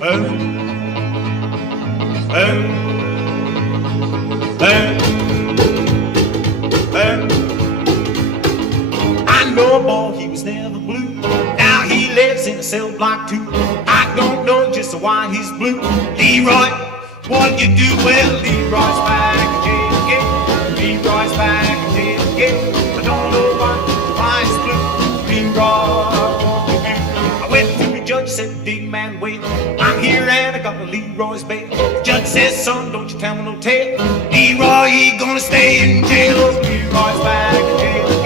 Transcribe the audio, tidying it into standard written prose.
Oh, oh, oh, oh. I know a boy, he was never blue. Now he lives in a cell block too. I don't know just why he's blue. Leroy, what you do? Well, Leroy's back again. Leroy's back again. I don't know why he's blue. Leroy, what you do? I went to the judge, said, big man, wait. I'm here and I got the Leroy's bail. The judge says, son, don't you tell me no tale. Leroy, he gonna stay in jail. Leroy's back again.